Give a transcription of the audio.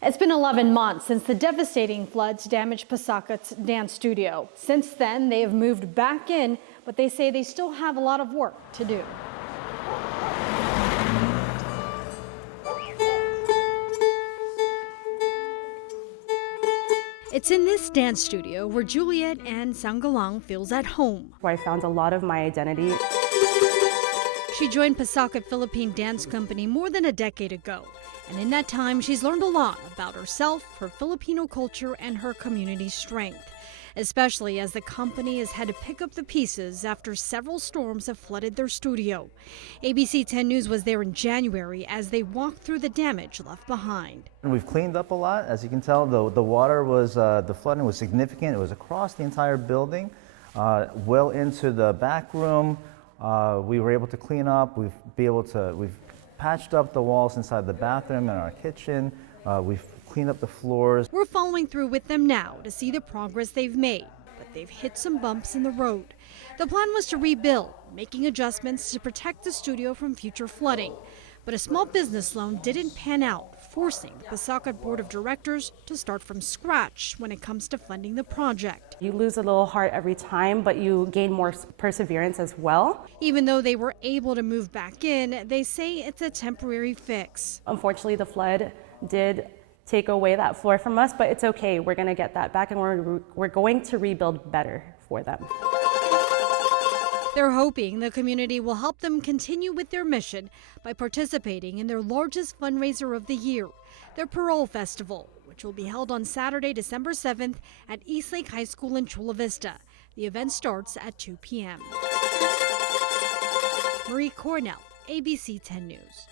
It's been 11 months since the devastating floods damaged PASACAT Dance Studio. Since then, they have moved back in, but they say they still have a lot of work to do. It's in this dance studio where Juliet Ann Sangalang feels at home. Where I found a lot of my identity. She joined PASACAT Philippine Dance Company more than a decade ago. And in that time, she's learned a lot about herself, her Filipino culture, and her community's strength, especially as the company has had to pick up the pieces after several storms have flooded their studio. ABC 10 News was there in January as they walked through the damage left behind. And we've cleaned up a lot. As you can tell, the water was, the flooding was significant. It was across the entire building, well into the back room. We were able to clean up. We've patched up the walls inside the bathroom and our kitchen. We've cleaned up the floors. We're following through with them now to see the progress they've made, but they've hit some bumps in the road. The plan was to rebuild, making adjustments to protect the studio from future flooding. But a small business loan didn't pan out, forcing the PASACAT Board of Directors to start from scratch when it comes to funding the project. You lose a little heart every time, but you gain more perseverance as well. Even though they were able to move back in, they say it's a temporary fix. Unfortunately, the flood did take away that floor from us, but it's okay. We're going to get that back, and we're going to rebuild better for them. They're hoping the community will help them continue with their mission by participating in their largest fundraiser of the year, their Parole Festival, which will be held on Saturday, December 7th at Eastlake High School in Chula Vista. The event starts at 2 p.m. Marie Cornell, ABC 10 News.